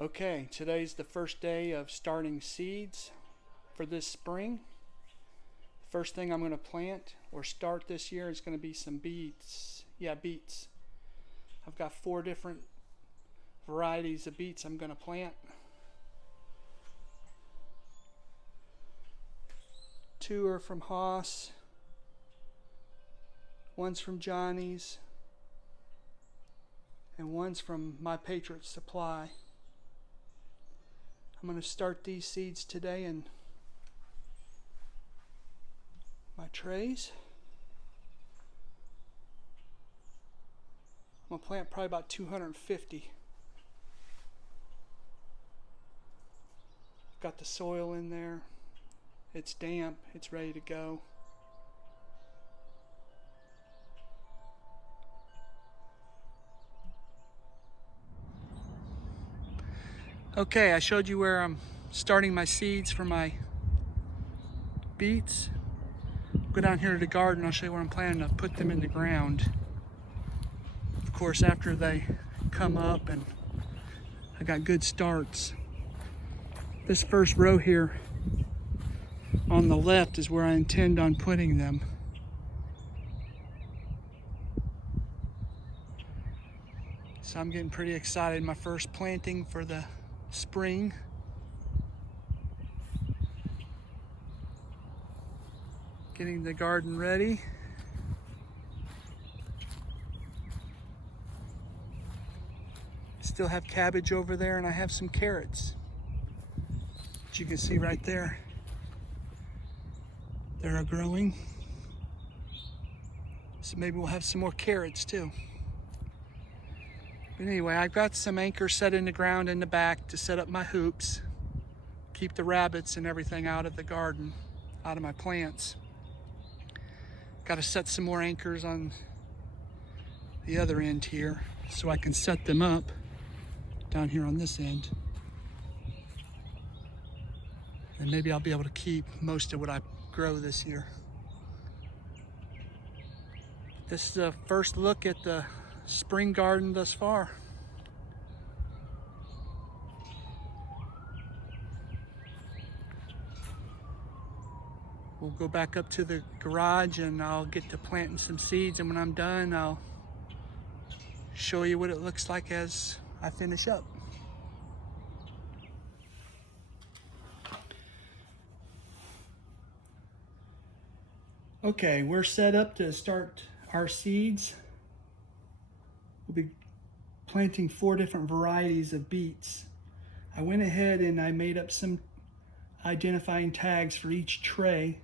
Okay, today's the first day of starting seeds for this spring. First thing I'm going to plant or start this year is going to be some beets. Yeah, beets. I've got 4 different varieties of beets I'm going to plant. 2 are from HOSS. 1's from Johnny's. And 1's from My Patriot Supply. I'm going to start these seeds today in my trays. I'm going to plant probably about 250. Got the soil in there. It's damp. It's ready to go. Okay, I showed you where I'm starting my seeds for my beets. Go down here to the garden, I'll show you where I'm planning to put them in the ground. Of course, after they come up and I got good starts. This first row here on the left is where I intend on putting them. So I'm getting pretty excited. My first planting for the spring. Getting the garden ready. Still have cabbage over there, and I have some carrots, which you can see right there. They're growing. So maybe we'll have some more carrots too. But anyway, I've got some anchors set in the ground in the back to set up my hoops, keep the rabbits and everything out of the garden, out of my plants. Got to set some more anchors on the other end here so I can set them up down here on this end. And maybe I'll be able to keep most of what I grow this year. This is the first look at the spring garden thus far. We'll go back up to the garage and I'll get to planting some seeds, and when I'm done I'll show you what it looks like as I finish up. Okay, we're set up to start our seeds. We'll be planting 4 different varieties of beets. I went ahead and I made up some identifying tags for each tray.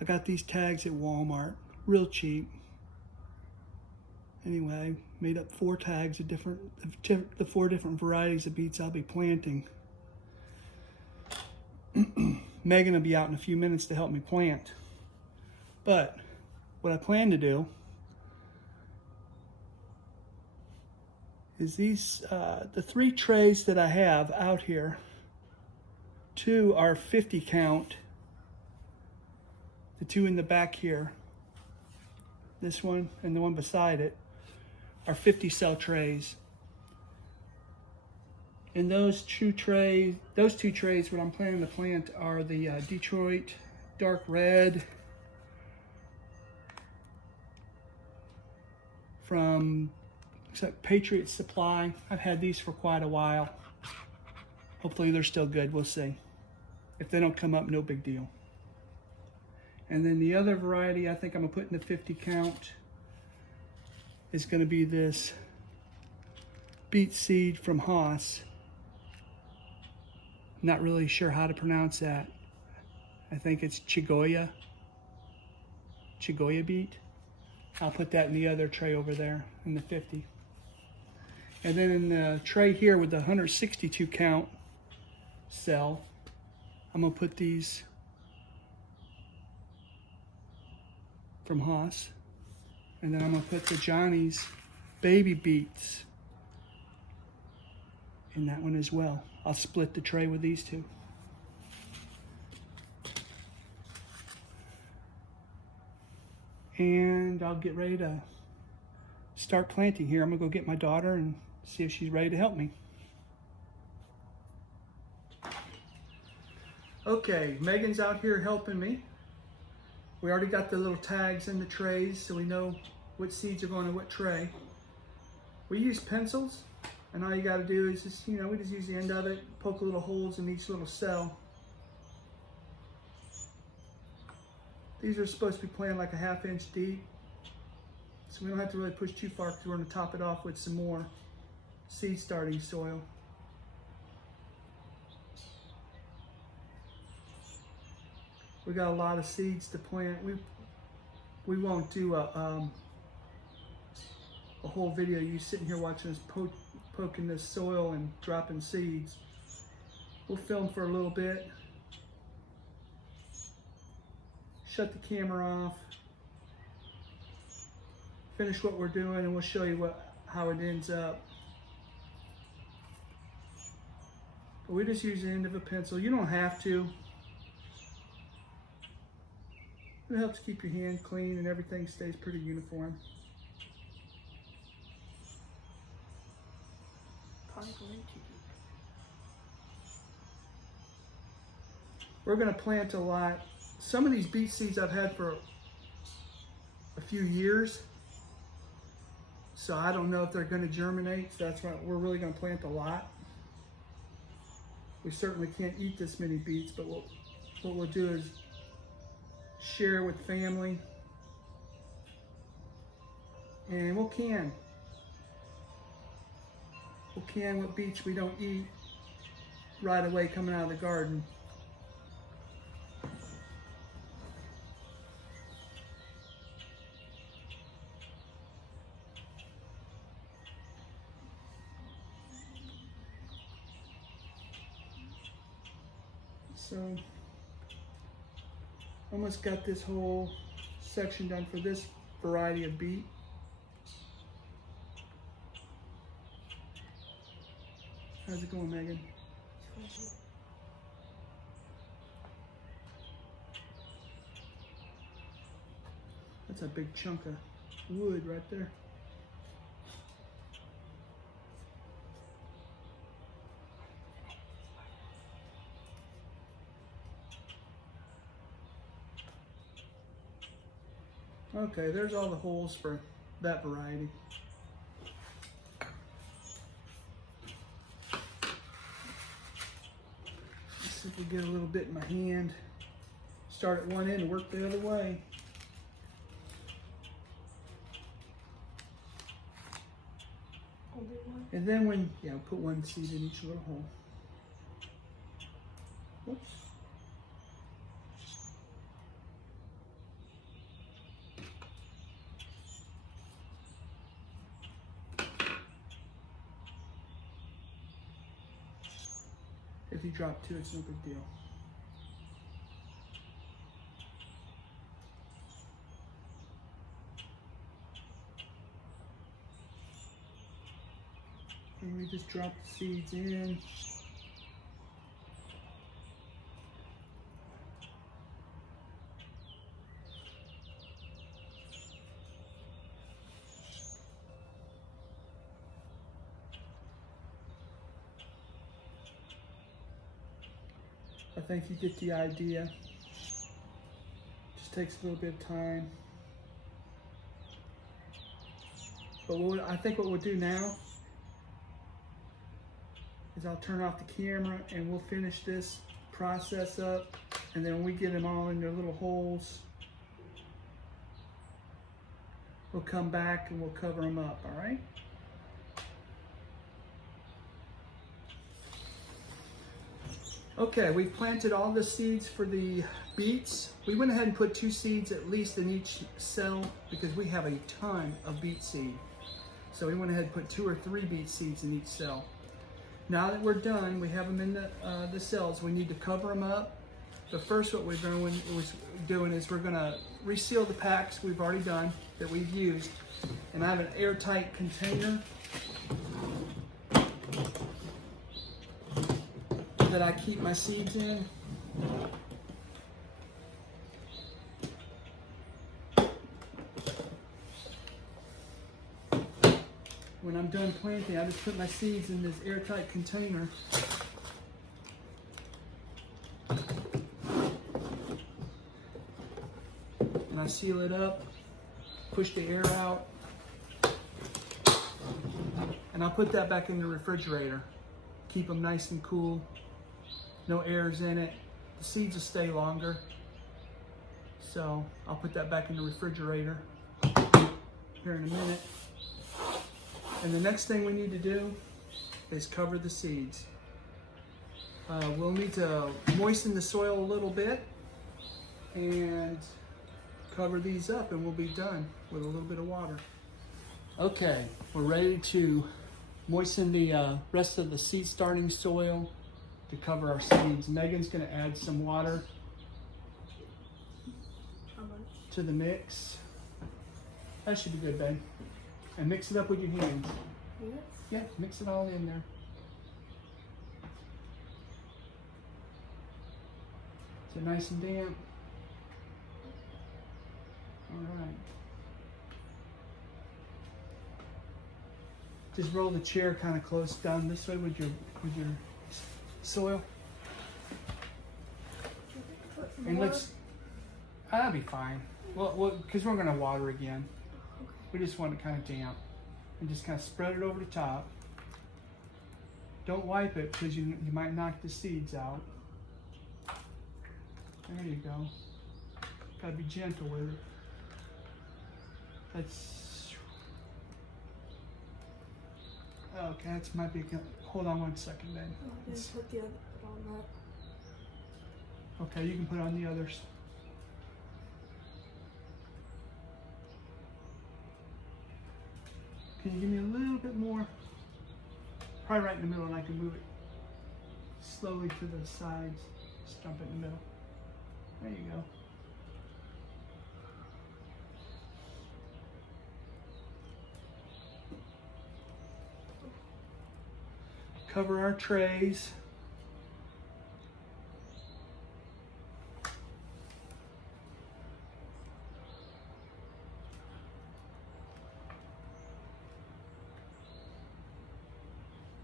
I got these tags at Walmart, real cheap. Anyway, made up 4 tags of the 4 different varieties of beets I'll be planting. Megan will be out in a few minutes to help me plant. But what I plan to do is the 3 trays that I have out here, 2 are 50 count. The 2 in the back here, this one and the one beside it, are 50 cell trays. And those 2 trays, what I'm planning to plant are the Detroit Dark Red from Patriot Supply. I've had these for quite a while. Hopefully they're still good, we'll see. If they don't come up, no big deal. And then the other variety I think I'm gonna put in the 50 count is gonna be this beet seed from HOSS. Not really sure how to pronounce that. I think it's Chigoya beet. I'll put that in the other tray over there in the 50. And then in the tray here with the 162 count cell, I'm gonna put these from HOSS. And then I'm gonna put the Johnny's baby beets in that one as well. I'll split the tray with these 2. And I'll get ready to start planting here. I'm gonna go get my daughter and See if she's ready to help me. Okay, Megan's out here helping me. We already got the little tags in the trays so we know what seeds are going in what tray. We use pencils, and all you got to do is just, we just use the end of it, poke little holes in each little cell. These are supposed to be planted like a 1/2 inch deep, so we don't have to really push too far because we're going to top it off with some more seed starting soil. We got a lot of seeds to plant. We won't do a whole video you sitting here watching us poking this soil and dropping seeds. We'll film for a little bit, shut the camera off, finish what we're doing, and we'll show you how it ends up. But we just use the end of a pencil. You don't have to. It helps keep your hand clean and everything stays pretty uniform. We're going to plant a lot. Some of these beet seeds I've had for a few years, so I don't know if they're going to germinate, so that's why we're really going to plant a lot. We certainly can't eat this many beets, but what we'll do is share with family, and we'll can what beets we don't eat right away coming out of the garden. So almost got this whole section done for this variety of beet. How's it going, Megan? That's a big chunk of wood right there. Okay, there's all the holes for that variety. Let's see if we get a little bit in my hand. Start at one end and work the other way. And then put one seed in each little hole. Whoops. If you drop two, it's no big deal. And we just drop the seeds in. I think you get the idea. Just takes a little bit of time. But I think what we'll do now is I'll turn off the camera and we'll finish this process up, and then when we get them all in their little holes, we'll come back and we'll cover them up, all right? Okay, we've planted all the seeds for the beets. We went ahead and put 2 seeds at least in each cell because we have a ton of beet seed. So we went ahead and put 2 or 3 beet seeds in each cell. Now that we're done, we have them in the cells. We need to cover them up. But first what we're doing is we're gonna reseal the packs we've already done that we've used. And I have an airtight container that I keep my seeds in. When when I'm done planting, I just put my seeds in this airtight container. And I seal it up, push the air out, and I'll put that back in the refrigerator. Keep them nice and cool, no airs in it. The seeds will stay longer. So I'll put that back in the refrigerator here in a minute. And the next thing we need to do is cover the seeds. We'll need to moisten the soil a little bit and cover these up, and we'll be done with a little bit of water. Okay, we're ready to moisten the rest of the seed starting soil to cover our seeds. Megan's gonna add some water to the mix. That should be good, babe. And mix it up with your hands. Yes? Yeah, mix it all in there. Is it nice and damp? All right. Just roll the chair kind of close down this way with your soil. And that'll be fine. Well, because we're gonna water again. Okay. We just want it kind of damp. And just kind of spread it over the top. Don't wipe it because you might knock the seeds out. There you go. Gotta be gentle with it. Okay, that might be good. Hold on 1 second, then. Put the other on that. Okay, you can put on the others. Can you give me a little bit more? Probably right in the middle, and I can move it slowly to the sides. Just dump it in the middle. There you go. Cover our trays.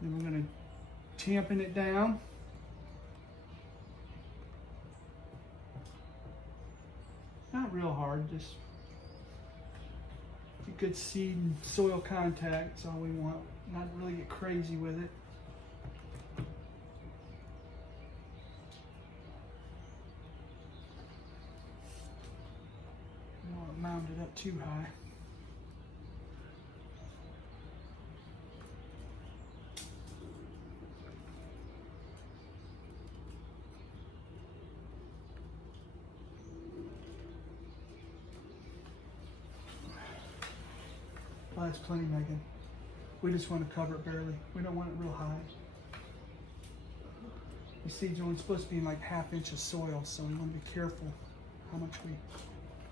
Then we're going to tampen it down. Not real hard, just a good seed and soil contact is all we want. Not really get crazy with it. Don't want to mound it up too high. Oh, that's plenty, Megan. We just want to cover it barely. We don't want it real high. The seeds are only supposed to be in like 1/2 inch of soil, so we want to be careful how much we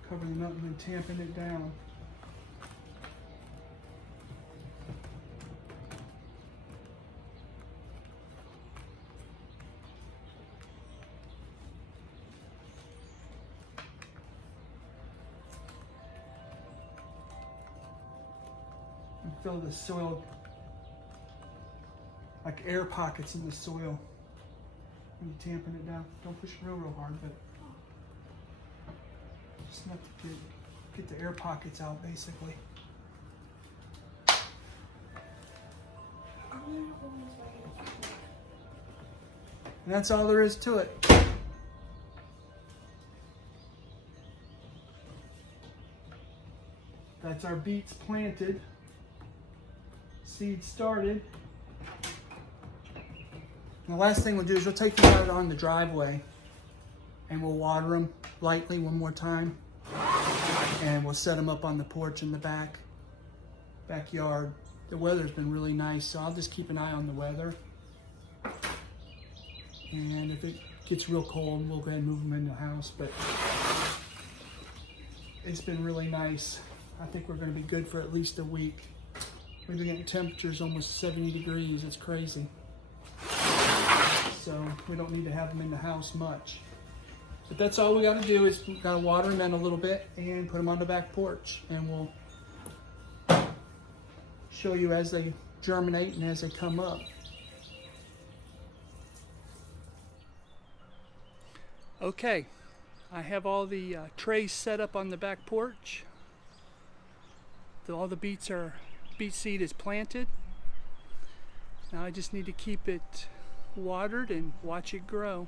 cover them up and then tamping it down. And fill the soil, like air pockets in the soil when you're tamping it down. Don't push it real hard, but just enough to get the air pockets out, basically. I'm And that's all there is to it. That's our beets planted, seeds started. And the last thing we'll do is we'll take them out on the driveway and we'll water them lightly one more time. And we'll set them up on the porch in the backyard. The weather's been really nice, so I'll just keep an eye on the weather. And if it gets real cold, we'll go ahead and move them in the house. But it's been really nice. I think we're going to be good for at least a week. We've been getting temperatures almost 70 degrees. It's crazy. So we don't need to have them in the house much. But that's all we got to do is we got to water them in a little bit and put them on the back porch. And we'll show you as they germinate and as they come up. Okay, I have all the trays set up on the back porch. All the beet seed is planted. Now I just need to keep it watered and watch it grow.